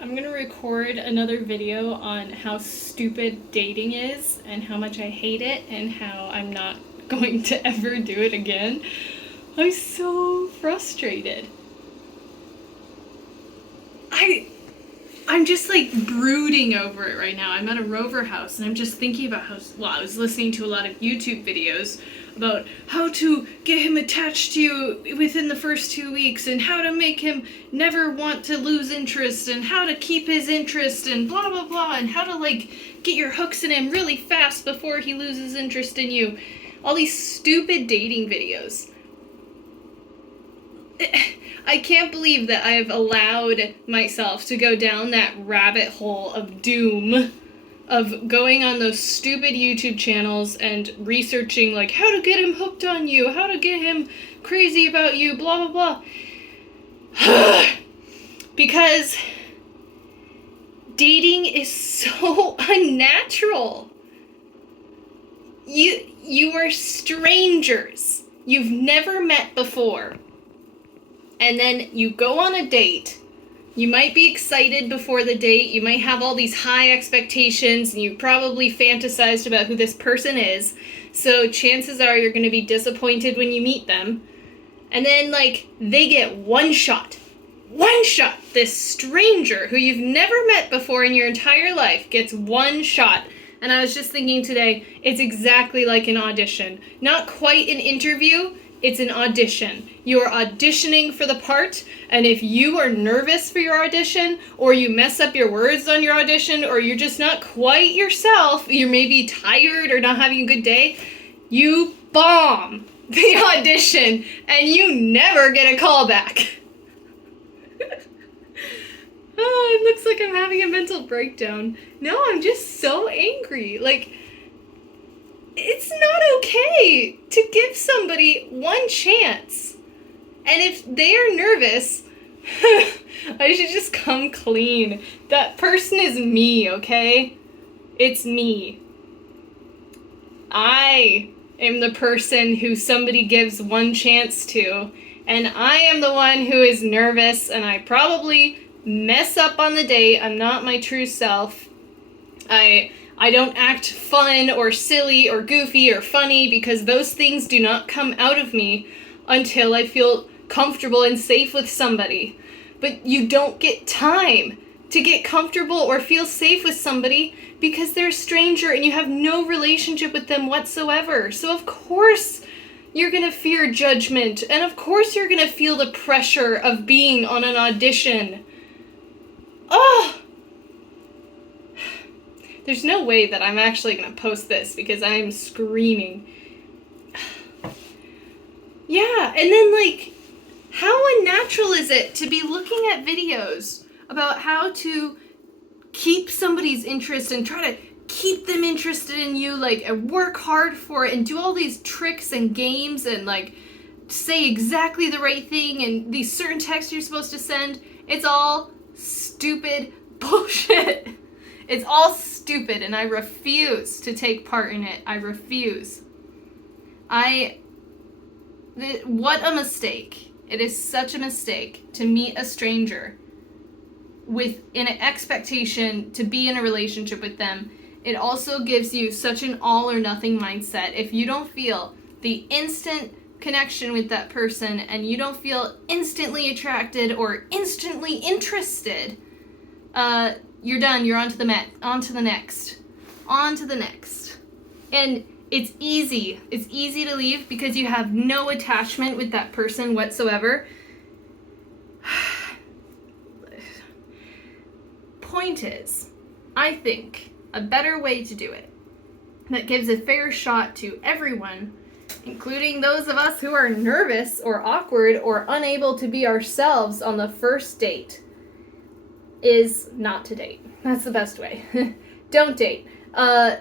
I'm gonna record another video on how stupid dating is and how much I hate it and how I'm not going to ever do it again. I'm so frustrated. I'm just like brooding over it right now. I'm at a Rover house and I'm just thinking about I was listening to a lot of YouTube videos about how to get him attached to you within the first 2 weeks and how to make him never want to lose interest and how to keep his interest and blah blah blah and how to like get your hooks in him really fast before he loses interest in you. All these stupid dating videos. I can't believe that I've allowed myself to go down that rabbit hole of doom of going on those stupid YouTube channels and researching like how to get him hooked on you, how to get him crazy about you, blah blah blah. Because dating is so unnatural. You are strangers. You've never met before. And then you go on a date. You might be excited before the date. You might have all these high expectations, and you probably fantasized about who this person is. So chances are you're going to be disappointed when you meet them. And then, like, they get one shot. One shot! This stranger who you've never met before in your entire life gets one shot. And I was just thinking today, it's exactly like an audition. Not quite an interview. It's an audition. You are auditioning for the part, and if you are nervous for your audition, or you mess up your words on your audition, or you're just not quite yourself, you're maybe tired or not having a good day, you bomb the audition, and you never get a call back. Oh, it looks like I'm having a mental breakdown. No, I'm just so angry. Like, it's not okay to give somebody one chance. And if they are nervous, I should just come clean. That person is me, okay? It's me. I am the person who somebody gives one chance to, and I am the one who is nervous, and I probably mess up on the date. I'm not my true self. I don't act fun or silly or goofy or funny because those things do not come out of me until I feel comfortable and safe with somebody. But you don't get time to get comfortable or feel safe with somebody because they're a stranger and you have no relationship with them whatsoever. So of course you're gonna fear judgment, and of course you're gonna feel the pressure of being on an audition. Oh! There's no way that I'm actually going to post this because I'm screaming. Yeah, and then, like, how unnatural is it to be looking at videos about how to keep somebody's interest and try to keep them interested in you, like, and work hard for it and do all these tricks and games and, like, say exactly the right thing and these certain texts you're supposed to send? It's all stupid bullshit. It's all stupid, and I refuse to take part in it. I refuse. What a mistake. It is such a mistake to meet a stranger with an expectation to be in a relationship with them. It also gives you such an all or nothing mindset. If you don't feel the instant connection with that person and you don't feel instantly attracted or instantly interested, you're done. You're on to the next. And it's easy. It's easy to leave because you have no attachment with that person whatsoever. Point is, I think a better way to do it that gives a fair shot to everyone, including those of us who are nervous or awkward or unable to be ourselves on the first date, is not to date. That's the best way. Don't date. I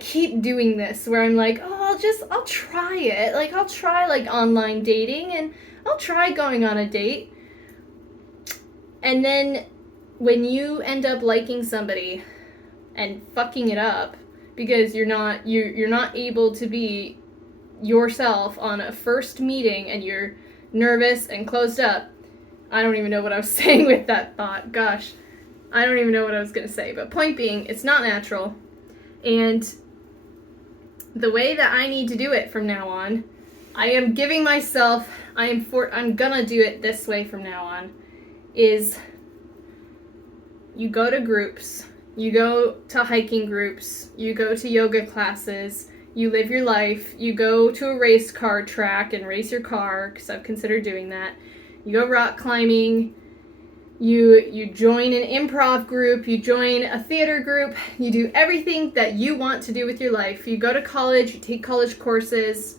keep doing this where I'm like, oh, I'll try it. Like, I'll try, like, online dating, and I'll try going on a date. And then when you end up liking somebody and fucking it up because you're not able to be yourself on a first meeting and you're nervous and closed up, I don't even know what I was saying with that thought. Gosh, I don't even know what I was going to say. But point being, it's not natural. And the way that I need to do it from now on, I am giving myself, I'm gonna do it this way from now on, is you go to groups, you go to hiking groups, you go to yoga classes, you live your life, you go to a race car track and race your car, because I've considered doing that, you go rock climbing, you join an improv group, you join a theater group, you do everything that you want to do with your life. You go to college, you take college courses,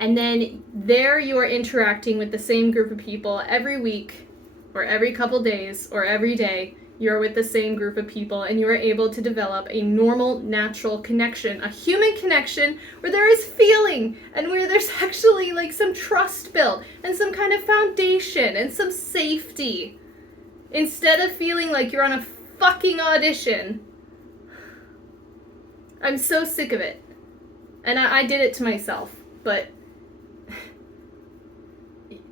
and then there you are interacting with the same group of people every week, or every couple days, or every day. You're with the same group of people, and you are able to develop a normal, natural connection, a human connection where there is feeling, and where there's actually like some trust built, and some kind of foundation, and some safety. Instead of feeling like you're on a fucking audition. I'm so sick of it. And I did it to myself, but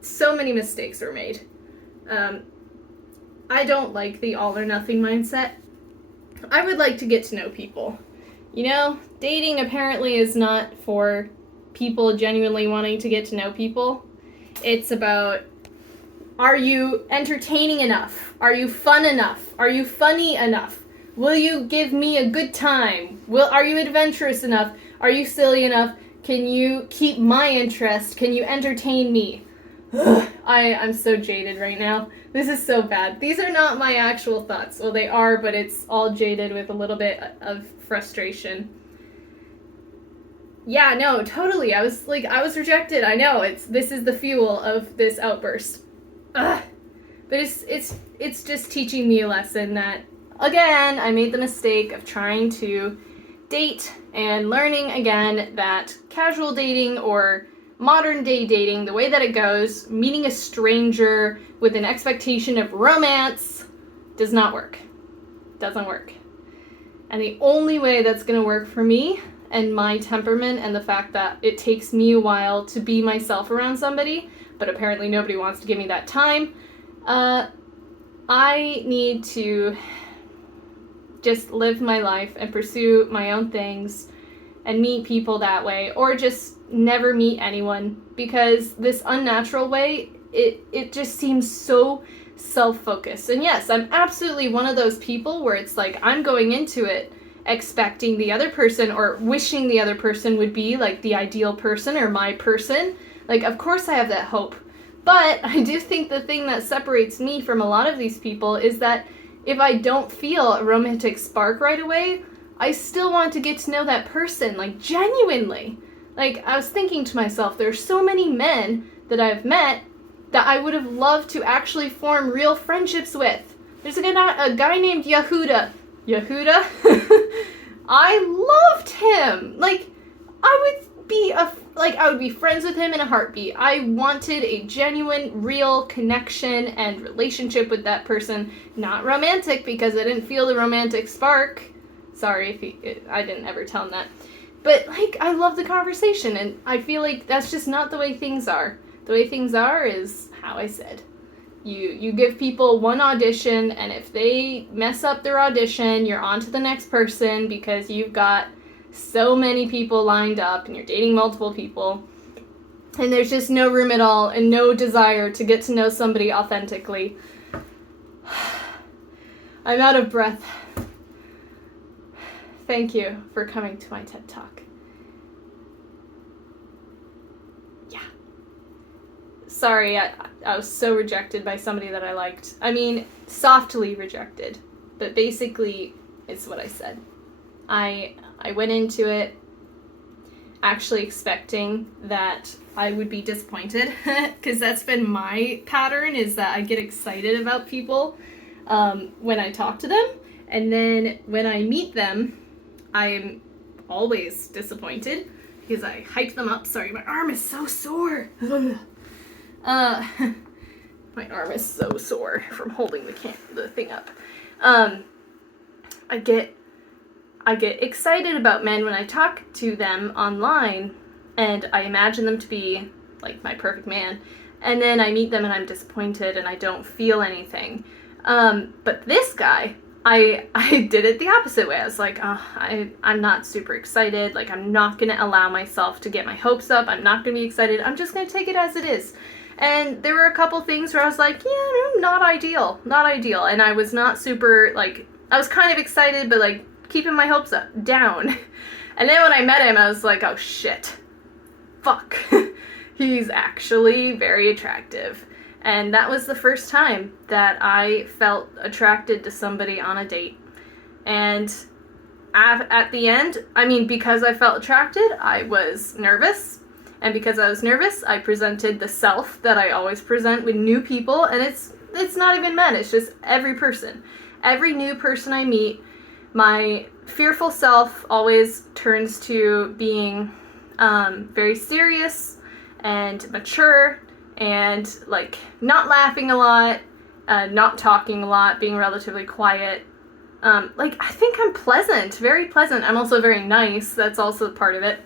so many mistakes were made. I don't like the all or nothing mindset. I would like to get to know people. You know, dating apparently is not for people genuinely wanting to get to know people. It's about, are you entertaining enough? Are you fun enough? Are you funny enough? Will you give me a good time? Are you adventurous enough? Are you silly enough? Can you keep my interest? Can you entertain me? I'm so jaded right now. This is so bad. These are not my actual thoughts. Well, they are, but it's all jaded with a little bit of frustration. Yeah, no, totally. I was rejected. I know. This is the fuel of this outburst. Ugh. But it's just teaching me a lesson that, again, I made the mistake of trying to date and learning again that casual dating or modern day dating, the way that it goes, meeting a stranger with an expectation of romance, does not work. Doesn't work. And the only way that's going to work for me and my temperament and the fact that it takes me a while to be myself around somebody, but apparently nobody wants to give me that time, I need to just live my life and pursue my own things and meet people that way, or just never meet anyone, because this unnatural way, it just seems so self-focused. And yes, I'm absolutely one of those people where it's like I'm going into it expecting the other person or wishing the other person would be like the ideal person or my person. Like, of course I have that hope. But I do think the thing that separates me from a lot of these people is that if I don't feel a romantic spark right away, I still want to get to know that person, like, genuinely. Like, I was thinking to myself, there are so many men that I've met that I would have loved to actually form real friendships with. There's a guy named Yehuda. Yehuda? I loved him! Like, I would be friends with him in a heartbeat. I wanted a genuine, real connection and relationship with that person. Not romantic, because I didn't feel the romantic spark. Sorry if I didn't ever tell him that. But, like, I love the conversation, and I feel like that's just not the way things are. The way things are is how I said. You give people one audition, and if they mess up their audition, you're on to the next person because you've got so many people lined up and you're dating multiple people. And there's just no room at all and no desire to get to know somebody authentically. I'm out of breath. Thank you for coming to my TED Talk. Yeah. Sorry, I was so rejected by somebody that I liked. I mean, softly rejected. But basically, it's what I said. I went into it actually expecting that I would be disappointed, because that's been my pattern, is that I get excited about people when I talk to them, and then when I meet them, I'm always disappointed because I hype them up. Sorry, my arm is so sore. My arm is so sore from holding the thing up. I get excited about men when I talk to them online, and I imagine them to be like my perfect man, and then I meet them and I'm disappointed and I don't feel anything. But this guy, I did it the opposite way. I was like, oh, I'm not super excited. Like, I'm not going to allow myself to get my hopes up. I'm not going to be excited. I'm just going to take it as it is. And there were a couple things where I was like, yeah, not ideal. And I was not super, like, I was kind of excited, but, like, keeping my hopes up, down. And then when I met him, I was like, oh, shit. Fuck. He's actually very attractive. And that was the first time that I felt attracted to somebody on a date. And at the end, I mean, because I felt attracted, I was nervous. And because I was nervous, I presented the self that I always present with new people. And it's not even men, it's just every person. Every new person I meet, my fearful self always turns to being very serious and mature and, like, not laughing a lot, not talking a lot, being relatively quiet. Like, I think I'm pleasant, very pleasant. I'm also very nice. That's also part of it.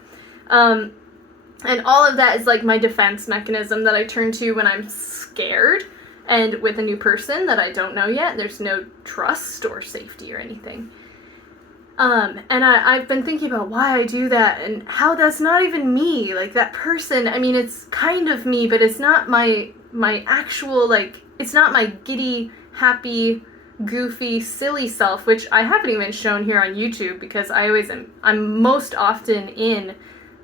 And all of that is, like, my defense mechanism that I turn to when I'm scared and with a new person that I don't know yet. There's no trust or safety or anything. And I've been thinking about why I do that and how that's not even me. Like, that person, I mean, it's kind of me, but it's not my actual, like, it's not my giddy, happy, goofy, silly self, which I haven't even shown here on YouTube because I'm most often in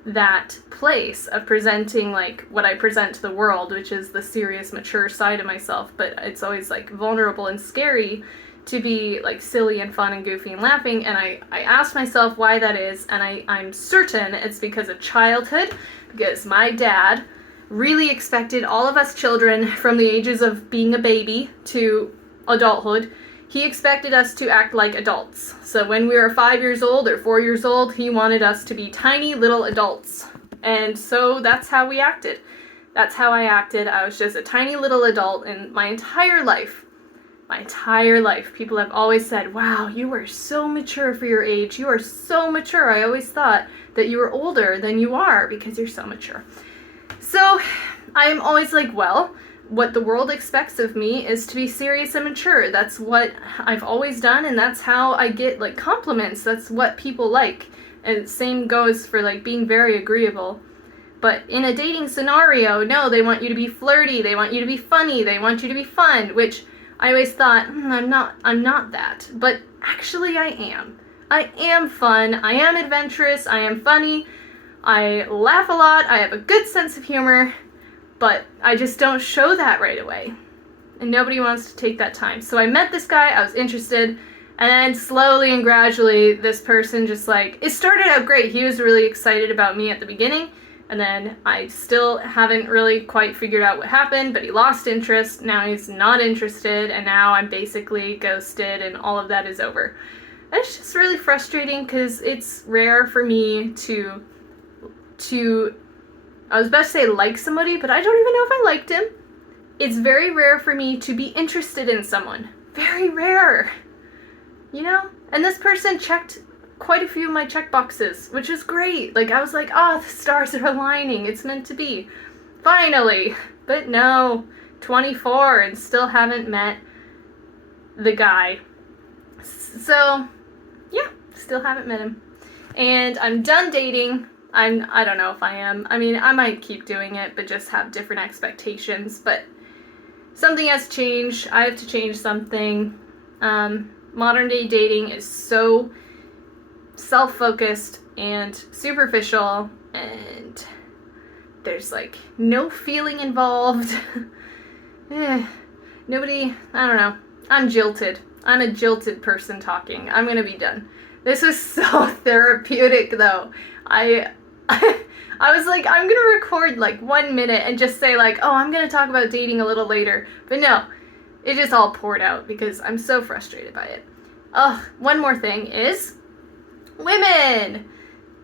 that place of presenting, like, what I present to the world, which is the serious, mature side of myself, but it's always, like, vulnerable and scary to be, like, silly and fun and goofy and laughing. And I asked myself why that is, and I'm certain it's because of childhood, because my dad really expected all of us children from the ages of being a baby to adulthood, he expected us to act like adults. So when we were 5 years old or 4 years old, he wanted us to be tiny little adults. And so that's how we acted. That's how I acted. I was just a tiny little adult, and my entire life, people have always said, wow, you are so mature for your age. You are so mature. I always thought that you were older than you are because you're so mature. So I'm always like, well, what the world expects of me is to be serious and mature. That's what I've always done, and that's how I get, like, compliments. That's what people like. And same goes for, like, being very agreeable. But in a dating scenario, no, they want you to be flirty, they want you to be funny, they want you to be fun, which I always thought, I'm not that. But actually I am. I am fun, I am adventurous, I am funny, I laugh a lot, I have a good sense of humor, but I just don't show that right away. And nobody wants to take that time. So I met this guy, I was interested, and then slowly and gradually this person just, like, it started out great. He was really excited about me at the beginning, and then I still haven't really quite figured out what happened, but he lost interest, now he's not interested, and now I'm basically ghosted, and all of that is over. And it's just really frustrating because it's rare for me to I was about to say like somebody, but I don't even know if I liked him. It's very rare for me to be interested in someone. Very rare. You know? And this person checked quite a few of my check boxes, which is great. Like, I was like, oh, the stars are aligning. It's meant to be. Finally. But no. 24 and still haven't met the guy. So, yeah. Still haven't met him. And I'm done dating. I don't know if I am. I mean, I might keep doing it, but just have different expectations. But something has changed. I have to change something. Modern day dating is so self-focused and superficial, and there's, like, no feeling involved. Nobody, I don't know. I'm jilted. I'm a jilted person talking. I'm gonna be done. This was so therapeutic, though. I was like, I'm gonna record, like, 1 minute and just say, like, oh, I'm gonna talk about dating a little later. But no, it just all poured out because I'm so frustrated by it. One more thing is women.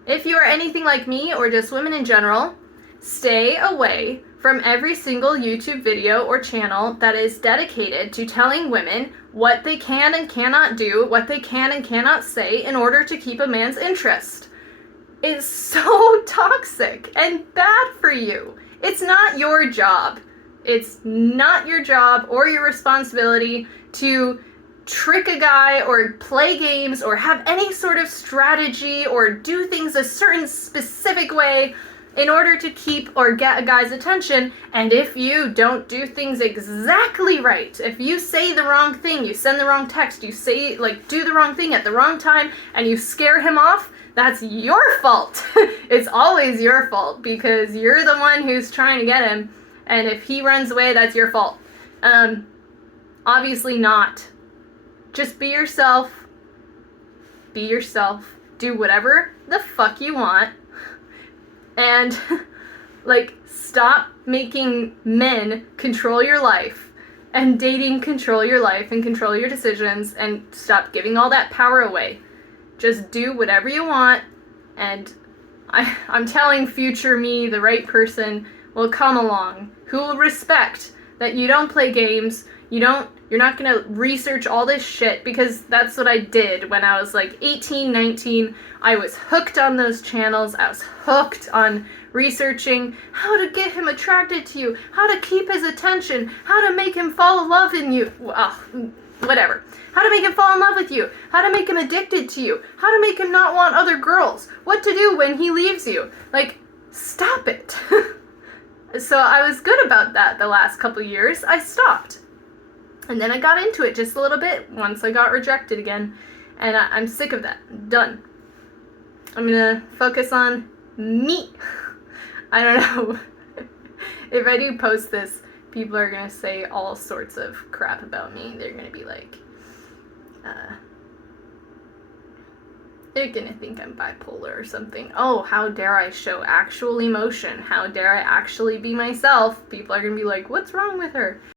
If you are anything like me, or just women in general, stay away from every single YouTube video or channel that is dedicated to telling women what they can and cannot do, what they can and cannot say in order to keep a man's interest. It's so toxic and bad for you. It's not your job. It's not your job or your responsibility to trick a guy or play games or have any sort of strategy or do things a certain specific way in order to keep or get a guy's attention. And if you don't do things exactly right, if you say the wrong thing, you send the wrong text, you say, like, do the wrong thing at the wrong time, and you scare him off, that's your fault. It's always your fault because you're the one who's trying to get him. And if he runs away, that's your fault. Obviously not. Just be yourself. Be yourself. Do whatever the fuck you want. And, like, stop making men control your life. And dating control your life and control your decisions. And stop giving all that power away. Just do whatever you want. And I'm telling future me, the right person will come along. Who will respect that you don't play games. You're not gonna research all this shit, because that's what I did when I was like 18, 19. I was hooked on those channels. I was hooked on researching how to get him attracted to you, how to keep his attention, how to make him fall in love in you. Whatever. How to make him fall in love with you, how to make him addicted to you, how to make him not want other girls, what to do when he leaves you. Like, stop it. So I was good about that the last couple years. I stopped. And then I got into it just a little bit once I got rejected again. And I'm sick of that. Done. I'm gonna focus on me. I don't know. If I do post this, people are gonna say all sorts of crap about me. They're gonna be like, they're gonna think I'm bipolar or something. Oh, how dare I show actual emotion? How dare I actually be myself? People are gonna be like, what's wrong with her?